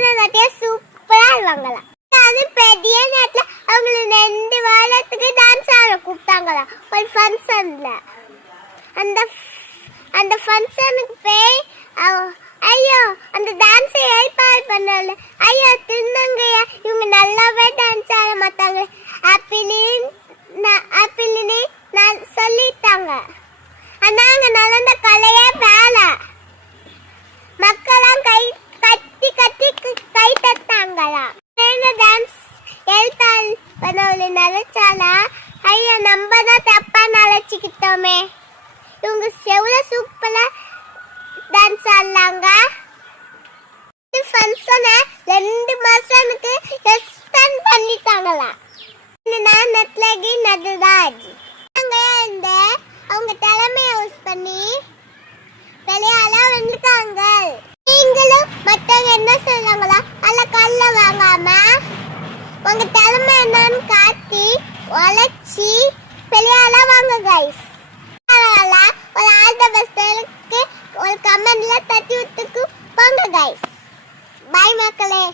பரதநாட்டியம் சூப்பரா ஆடுவாங்களாம். அது பெரிய நேரத்துல அவங்களை 2 வாரத்துக்கு டான்ஸ் ஆட கூப்பிட்டாங்களா ஒரு ஃபங்க்ஷன்ல. அந்த ஃபங்க்ஷனுக்கு போய் ஐயோ அந்த டான்ஸை ஏற்பாடு பண்ணல, ஐயோ திருநங்கையா இவங்க நல்லாவே டான்ஸ் ஆட மாட்டாங்க அப்படின்னு சொல்லிட்டாங்க. ஆனா அங்க நடந்த கலையே வேலை. மக்களாம் கத்தி கை தட்டாங்களா. டான்ஸ் ஏற்பாடு பண்ணவளை நினைச்சாலா ஐயா நம்ம தான் தப்பா நினைச்சுக்கிட்டோமே. இவங்க எவ்வளவு சூப்பரா டான்ஸ் ஆடலாங்க. ஃபங்க்ஷனை 2 மாசத்துக்கு எக்ஸ்டெண்ட் பண்ணிட்டாங்களா. நான் நெட்லகி நடுராஜ் இந்த அவங்க தலைமையை யூஸ் பண்ணி விளையாடலாம் வந்துட்டாங்க. நீங்களும் மற்றவங்க என்ன சொல்றாங்களா அல்ல கல்ல வாங்காம உங்க தலைமை என்னன்னு காட்டி உழைச்சி விளையாடலாம் வாங்க கைஸ். ஒரு ஆல்ட பஸ்டருக்கு ஒரு கமெண்ட்ல தட்டி விட்டுக்கு போங்க கைஸ். பாய் மக்களே.